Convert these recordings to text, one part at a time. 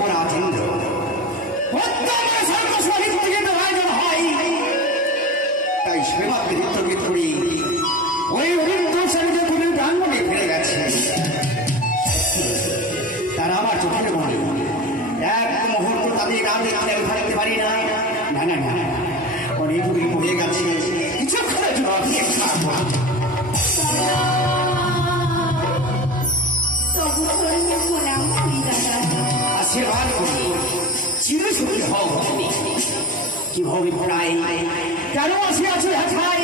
যুবরাজ ইন্দ্র তাই সেবাকে ঋতবিত করি ওই অরিন্দোষণীকে তুমি ব্রাহ্মণে ফিরে গেছে। তারা আমার চোখের মনে এক মুহূর্ত তাদের আগে আমি থাকতে পারি না। না না না অনেক দূরে পড়ে গেছে, কিছুক্ষণের জন্য অপেক্ষা আশীর্বাদ করি চিরসুখী হও। কিভাবে পড়াই কেন আসিয়াছ ভাই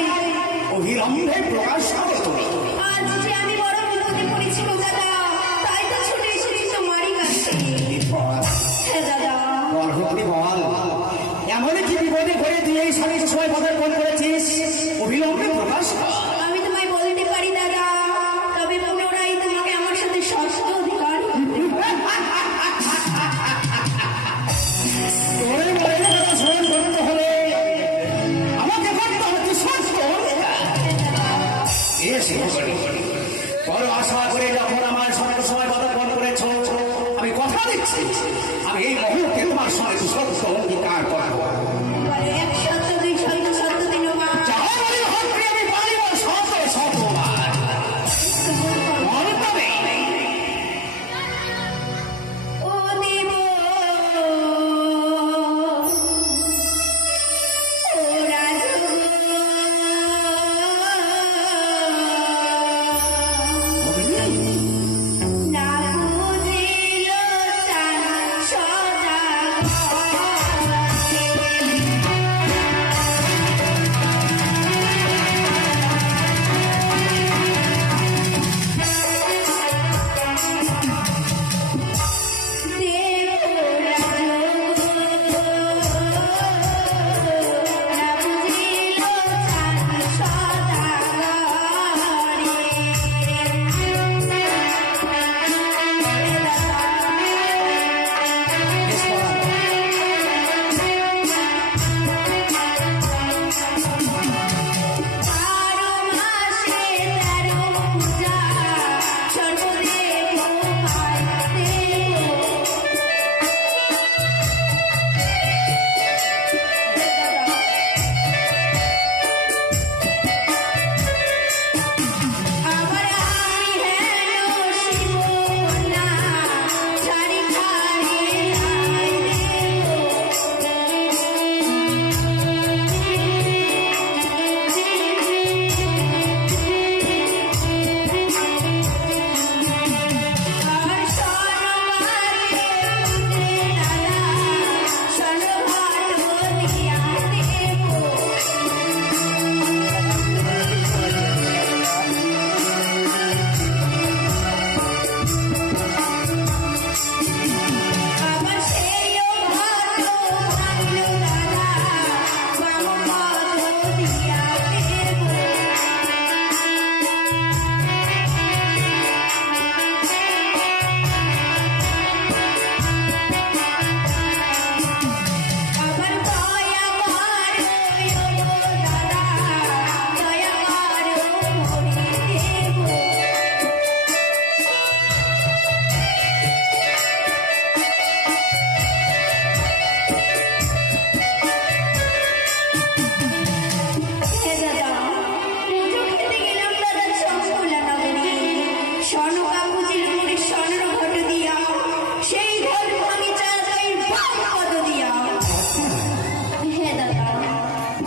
অবিলম্বে প্রকাশ করো তুমি। আজ যে আমি বড় বিপদে পড়েছিল দাদা, তাই তো ছুটে এসেছি তোমারই কাছে। হ্যাঁ দাদা বল হতে বল, এমন কি বিপদে করে দিয়ে এই স্বামী সময় পদার্পণ করেছিস? অবিলম্বে প্রকাশ কর। আমি তোমায় বলতে পারি দাদা, তবে পুনরায় তোমাকে আমার সাথে ষষ্ঠ অধিকার আমাকে করতে হবে ষষ্ঠ বড় আশা করে যখন আমার সঙ্গে সময় পদার্পণ করেছ, আমি কথা দিচ্ছি আমি এই মুহূর্তে তোমার সঙ্গে ষষ্ঠ অঙ্গীকার করবো। এক সত্য দুই সত্য সত্য তিনবার আমি পারিব শত শতবার। ও দেব ও রাজু না বুঝিল সদা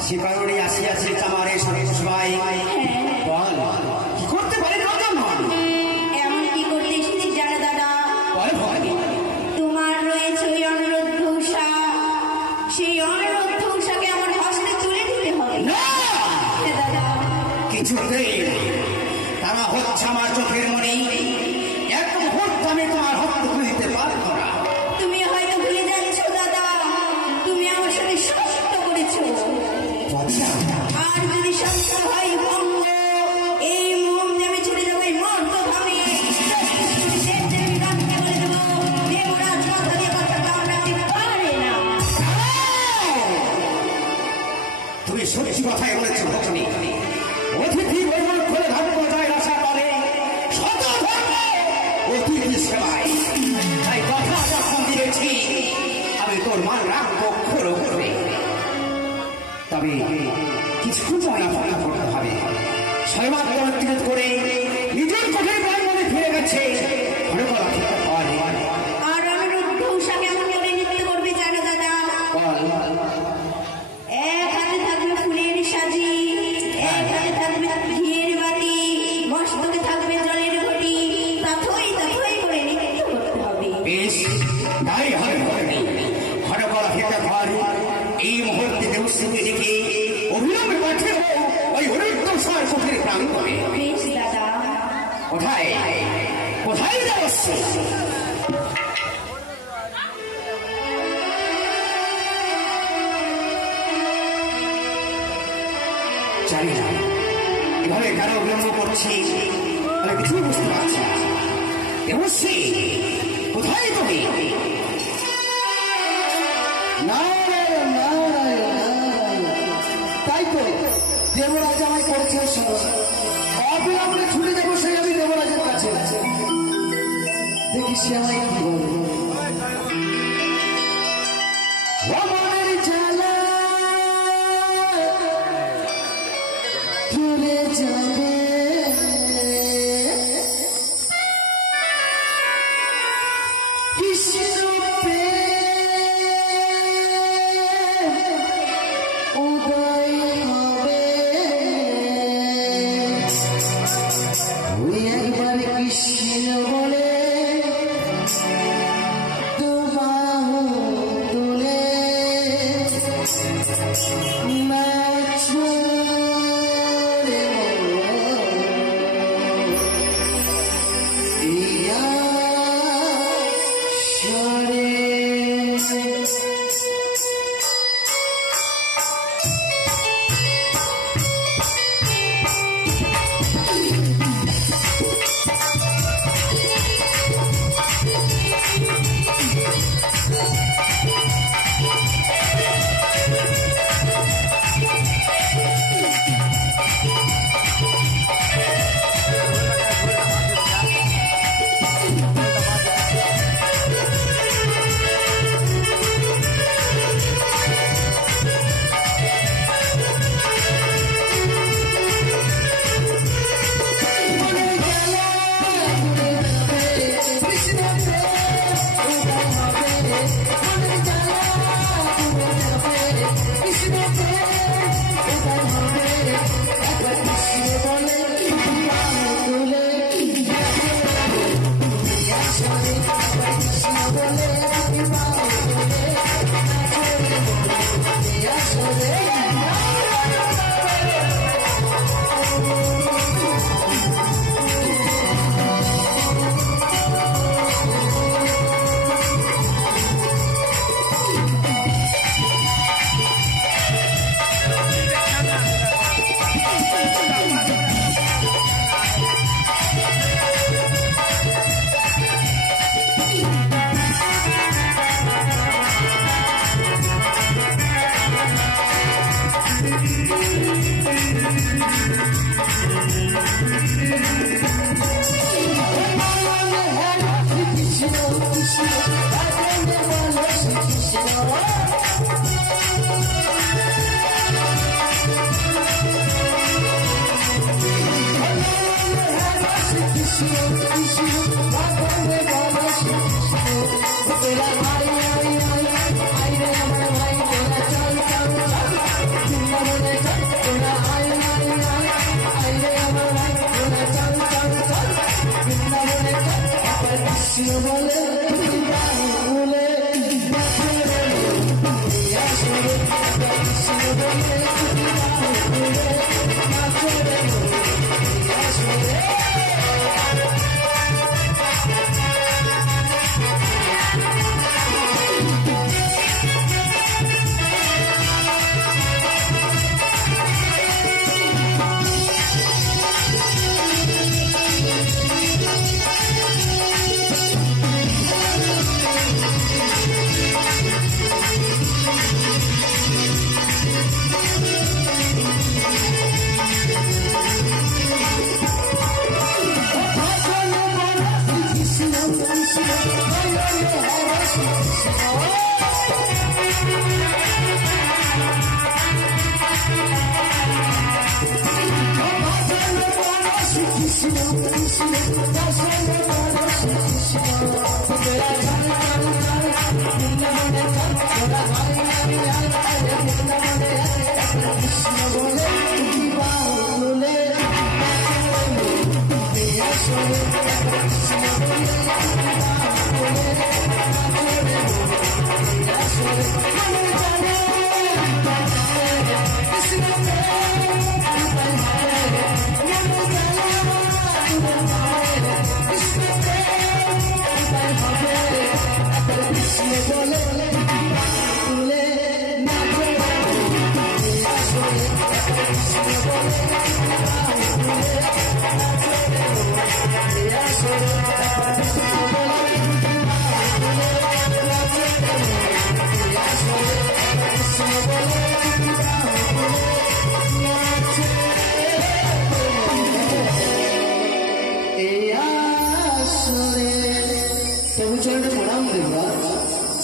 সে কারণে আসিয়াছে আমার এই সবাই বল কি করতে পারে এমন কি করতে এসেছি জানো দাদা? তোমার রয়েছে ওই অনুরোধ উষা, সেই অনুরোধ উষাকে আমার হস্তে তুলে দিতে হবে। দাদা কিছুতেই তারা হচ্ছে আমার চোখের মনে, এক মুহূর্ত আমি তোমার হস্তে তুলে দিতে পারব না। তুমি হয়তো ভুলে যাচ্ছ দাদা, তুমি আমার সাথে ষষ্ঠ করেছো। আর যদি ষষ্ঠ হয় ভঙ্গ, এই মুহূর্তে আমি ছুটে যাবো এই মর্ত ভাবে বলে দেবো দেবরাজ কথা দিয়ে কথা কামড়াতে পারে না। তুমি সত্যি কথাই বলেছো ভক্তি, অতিথি বৈভব করে ধর্ম যায় আশা করে শত ধর্ম অতিথি সেবায়, তাই কথা যখন দিয়েছি তবে কিছুক্ষণ অপেক্ষা করতে হবে। সর্বাত্মা করে নিজের কোঠের বাড়ি মনে ফিরে গেছে। আর অনুরুদ্ধ উষা কেমন করে নৃত্য করবে জানো দাদা? এক হাতে থাকবে ফুলের সাজি, এক হাতে থাকবে ঘিয়ের বাতি, মস্তকে থাকবে জলের ঘটি, তাথই তাথই করে নৃত্য করতে হবে। বেশ, তাই হবে। এই মুহূর্তে দেবশ্রীকে ডেকে অভিনবে পাঠিয়ে ওই অনুরুদ্ধ উষার কোঠের প্রাণ করে। বেশ দাদা। কোথায় কোথায় দেবশ্রী? জানি না এভাবে কারো বিলম্ব করছি, আমি কিছুই বুঝতে পারছি না। দেবশ্রী কোথায় তুমি? তাই তো দেবরাজ আমায় করেছে অবিলম্বে ছুটে যাবো সেই আমি দেবরাজের কাছে। দেখি সে আমায় কি বলবো। মনের জ্বালা চলে যাবে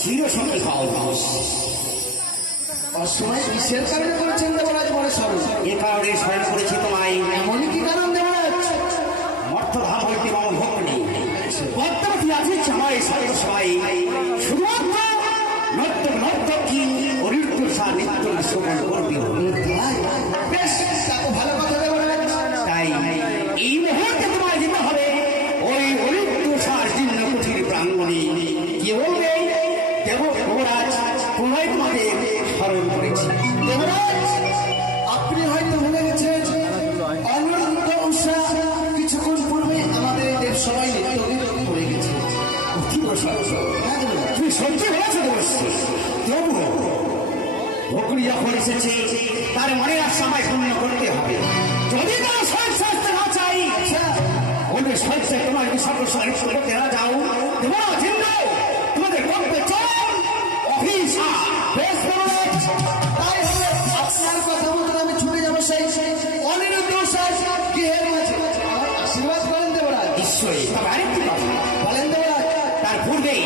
চির সঙ্গে পাওয়া অসময় কিসের কারণে করেছেন দেবরাজ বলে স্মরণ? এ কারণে স্মরণ করেছি তোমায়। এমনই কি কারণ দেবরাজ? মর্তধাম হইতে মম ভগ্নী পদ্মাবতী আছে আমায় সর্বসময় শুধুমাত্র নর্তকী অনির্দোষা নিত্য শ্রবণ করতে হবে। বেশ, তা তো ভালো কথা দেবরাজ। তাই এই মুহূর্তে তোমায় যেতে হবে ওই অনির্দোষার জীর্ণ কুঠির প্রাঙ্গণে। কি বলবে দেবরাজ? পুনরায় তোমাদের স্মরণ করেছি। দেবরাজ, আপনি হয়তো ভুলে গেছেন অনিরুদ্ধ উষা কিছুক্ষণ পূর্বে আমাদের দেব সবাই নৃত্য হয়ে গেছে। তুমি সহ্য হয়েছে অবশ্যই, তবু ভগ্নী যখন এসেছে তার মনের আশায় পূর্ণ করতে হবে। যদি তারা স্বেচ্ছা আসতে না চাই বলবে স্বেচ্ছায় তোমার বিসর্গ করতে না যাও তোমরা চিন্তা তোমাদের করতে চাও অহিংসা। বেশ দেবরাজ, তাই হবে। আপনার কথা মতন আমি ছুটে যাবো সেই অনিরুদ্ধ উষার গৃহের মাঝে। আমার আশীর্বাদ করেন দেবরাজ। নিশ্চয়ই। তবে আরেকটি কথা বলেন দেবরাজ। তার পূর্বেই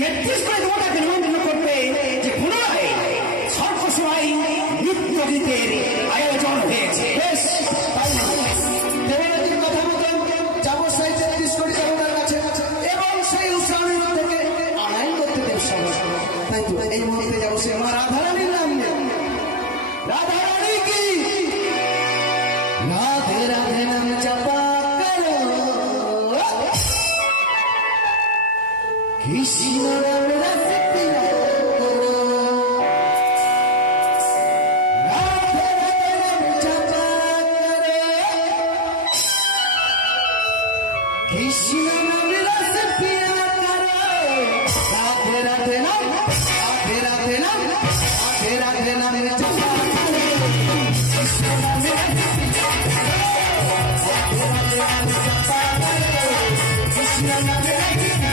33 করে তোমাকে নিমন্ত্রণ করবে যে পুনরায় সর্বসময় নৃত্য গীতের আয়োজন হয়েছে। বেশ, তাই দেবরাজের কথা মতন যাবো সেই 33 কোটি দেবতার কাছে এবং সেই উষা অনিরুদ্ধকে আনায়ন করতে দেব সবাই। তাই তো এই মুহূর্তে যাবো সে আমার রাধারানীর নাম নিয়ে। রাধারানী কি রাধে রাধে নাম জপা করো, কৃষ্ণ নাম রস পিয়া করো, রাধে রাধে নাম জপা করো, কৃষ্ণ নাম রস পিয়া করো, রাধে রাধে নাম, রাধে রাধে নাম, রাধে রাধে নাম জপা করো, কৃষ্ণ নাম রস পিয়া করো, রাধে রাধে নাম জপা করো, কৃষ্ণ নাম রস পিয়া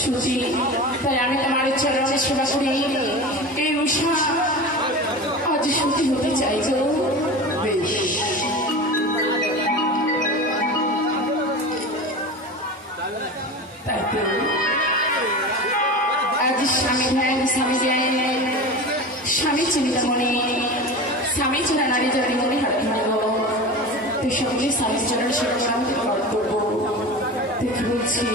সত্যি তাই আমি তোমার চরণে সেবা করি এই উষা আজ সত্যি হতে চাই গো। বেশ তাই তো আজ স্বামী ধ্যান স্বামী জ্ঞান স্বামী চিন্তামণি স্বামী চূড়া নারী জড়ি মনে হাত ধরব তুই সকলে স্বামীর চরণ সেবা করা আমাকে কর্তব্য। দেখে বলছি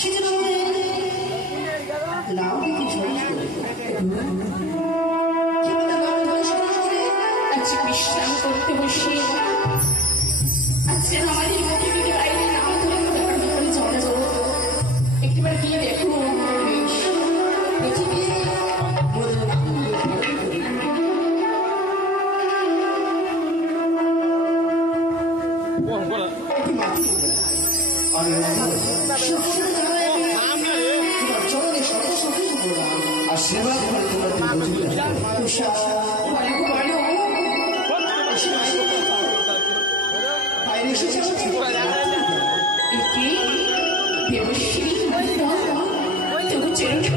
সেজন্য আজ বিশ্রাম করতে বসে আজ যেন আমাদের মুখে মুখে বাইরে নাম ধরে করে চলে যাবো একটিবার গিয়ে দেখো পৃথিবী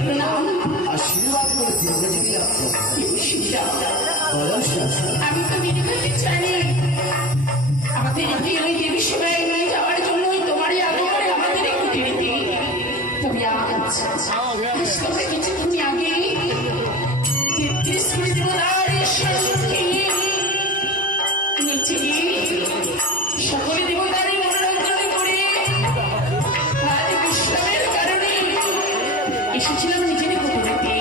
আশীর্বাদ করে তোমার আশীর্বাদ করে আমি তো মেনে করতে চাই আমাদের ওই দেবী সেবায় নিয়ে যাওয়ার জন্যই তোমারই আগে আমাদের একটু টেনে তবে আজ তবে কিছুক্ষণ আগে 33 কোটি দেবতার সাথে নিচে সকলে দেবতারই মনোরঞ্জন করে আজ বিশ্রামের কারণে এসেছিলাম নিজের কুকুরতে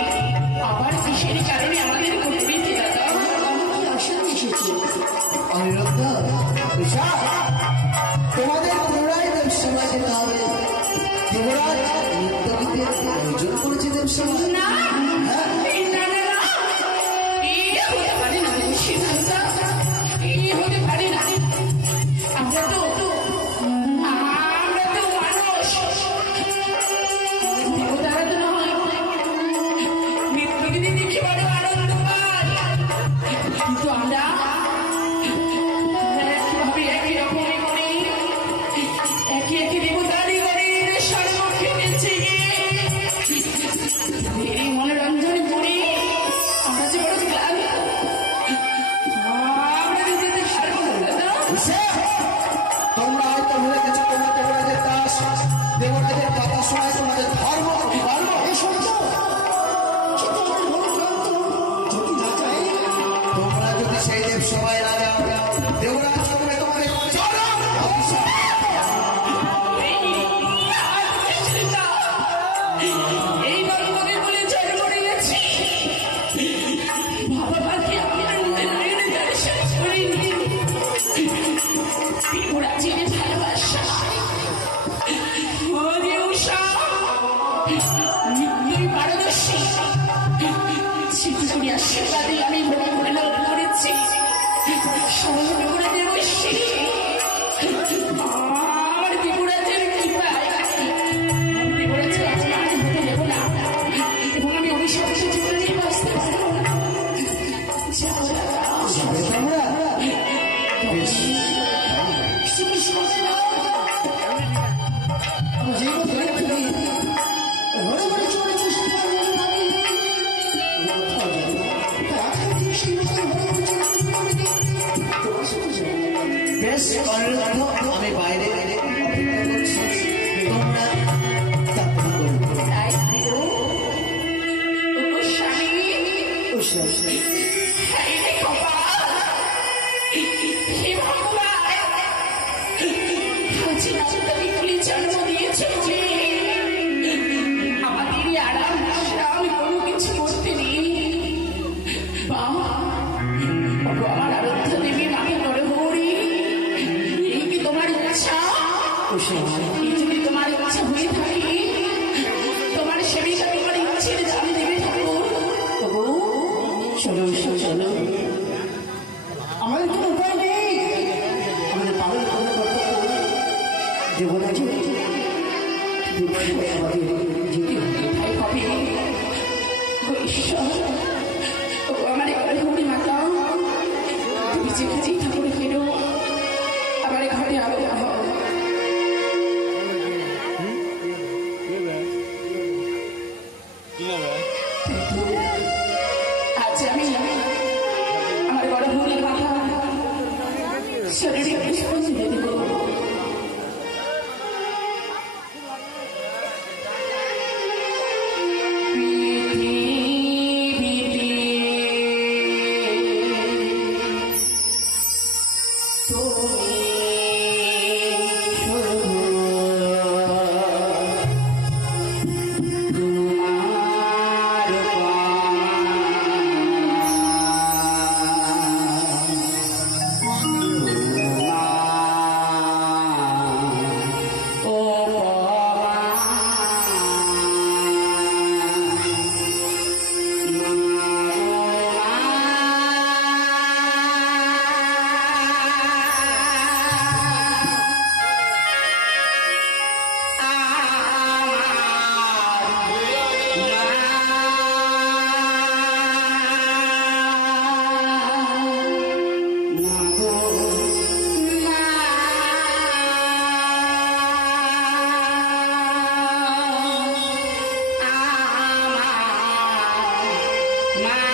আবার কিসের কারণে আমাদের কুকুরতে দাদা অশান্তি এসেছে অনিরুদ্ধা তোমাদের পুনরায় দেবসভা যেতে হবে দেবরাজ নিত্যবিতে আয়োজন করেছে দেবসভা না হতে পারে না সিদ্ধান্ত হতে পারে না আমরা তো মানুষ দেবতারা তো নয় মৃত্যুকে দেখে বড় আনন্দ পাই কিন্তু আমরা একইভাবে একই রকমের করে একে একে দেবতারি করে সর্বক্ষে নিচ্ছে গিয়ে মনোরঞ্জন করে আমরা যে বড় ক্লান্ত আমরা যেতে পারবো না তোমরা হয়তো ভুলে গেছো তোমরা দেবরাজের দাস দেবরাজের কথা শোনায় তোমাদের ধর্ম তোমরা যদি সেই দেব সবাই না যাও দেবরাজ করবে তোমাদের চরম অভিশাপ। এই বাংলাকে বলে জন্ম নিয়েছি বাবা মাকে আমার নারায়ণ দর্শন করিনি ত্রিপুরাজির ভালোবাসা নিত্যই পারদর্শী শিবপুরি আশীর্বাদে আমি ভোগ লাভ করেছি সমগ্র দেবশ্রী আমার ত্রিপুরাজের কৃপায় ত্রিপুরাজের আপনার হতে দেব না এবং আমি অভিশাপ জীবনে নিয়ে বাঁচতে পারবো না তোমরা বেশ বেশ অনিরুদ্ধ আমি বাইরে অপেক্ষা করছি তোমরা তাড়াতাড়ি করবে তাই স্বামী জন্ম দিয়েছে আমাদেরই আরাম আমি কোনো কিছু করতে নেই আমার আরাধ্য দেবী মাকে করে হরি এই কি তোমার ইচ্ছা এই যদি তোমার ইচ্ছা হয়ে থাকে তোমার সেবিকা তোমার ইচ্ছের দাবি দেবে থাকো চলো চলো আমাদের কোনো উপায় নেই আমাদের পালন করে দেবরাজ আমাদের যেতে হবে ঈশ্বর আমার ঘরে মাতা তুমি যেখানেই ঠাকুর ফেরো আমার ঘরে আলো আজ আমি আমার বড় ভুলের মাথা শরীরে পুষ্পাঞ্জলি দেব মা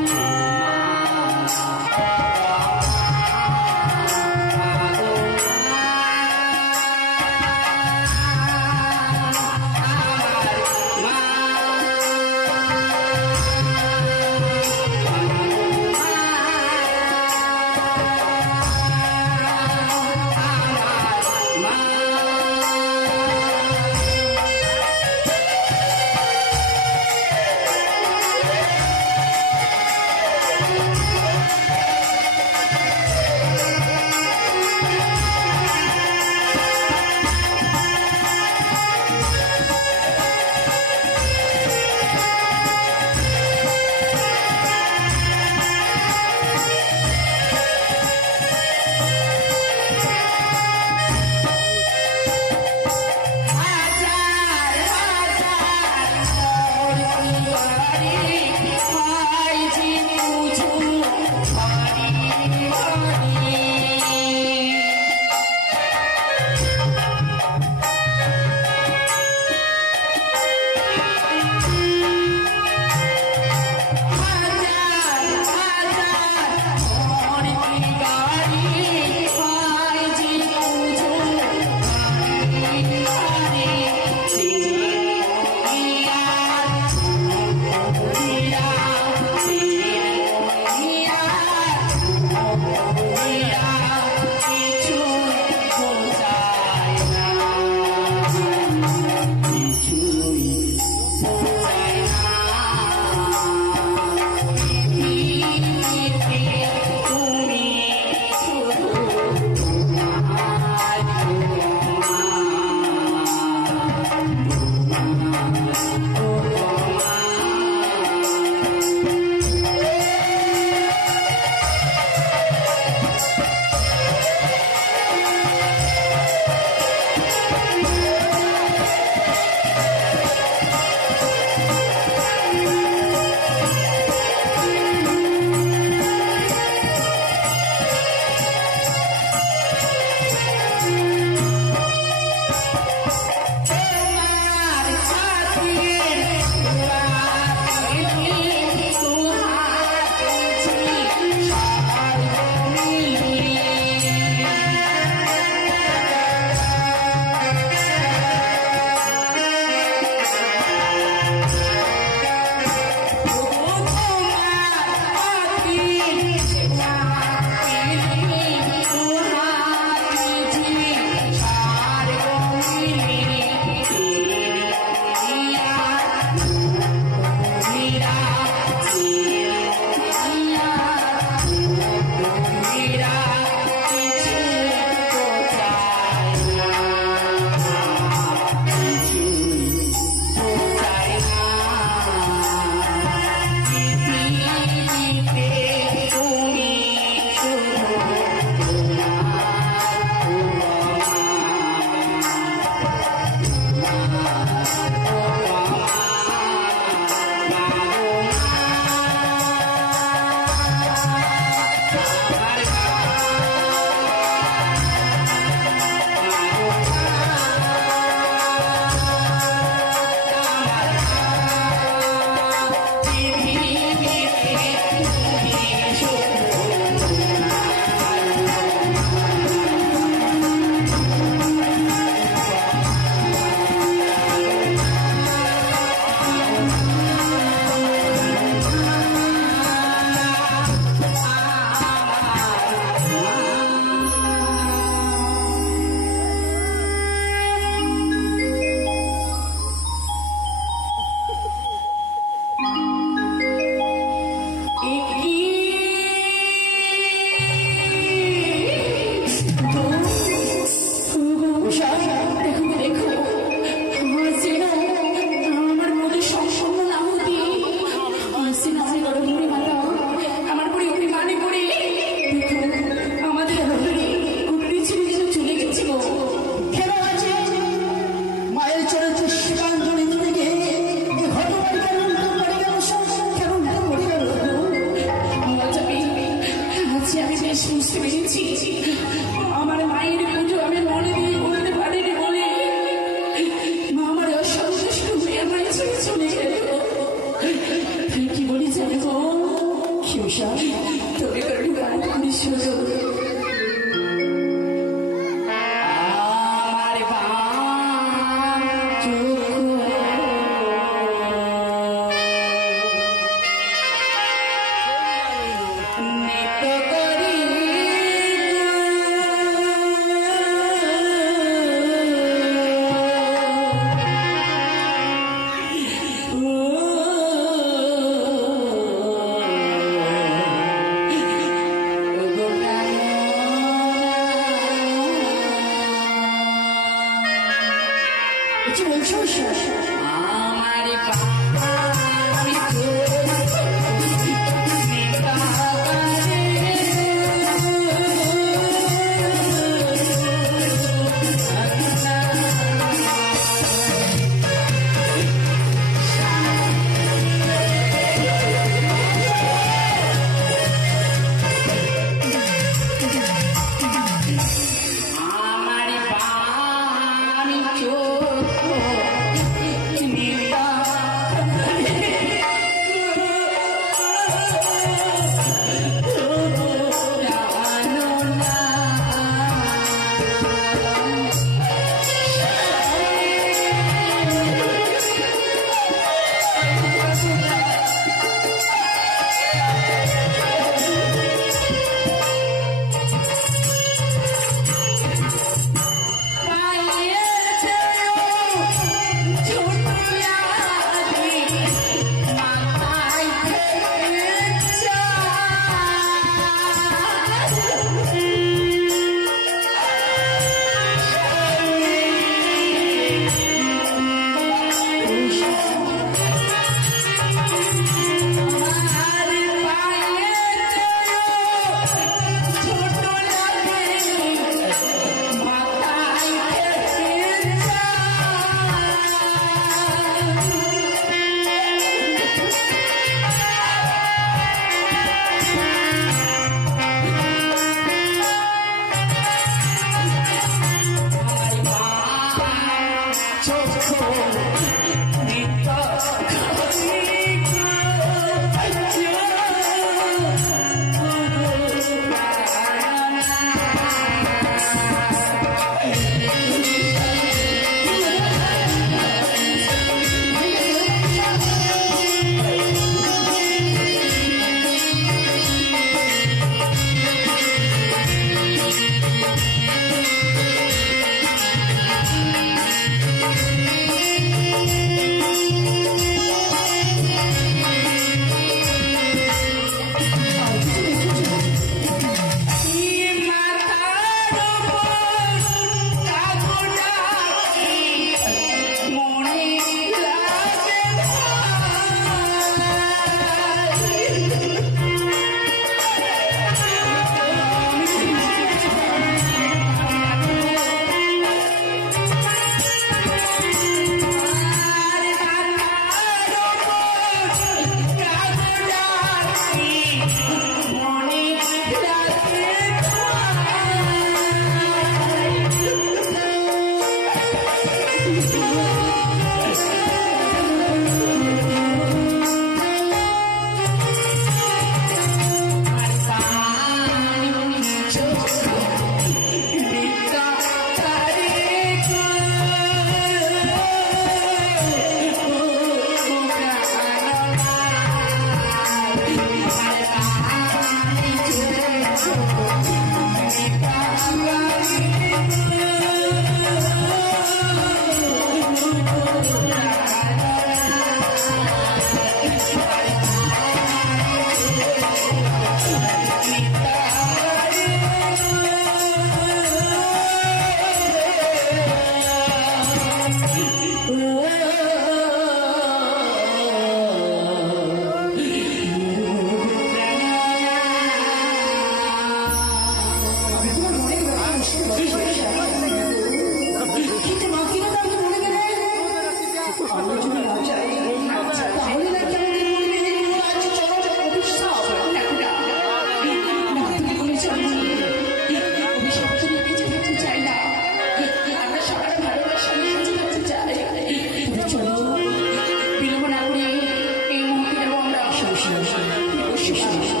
শিশু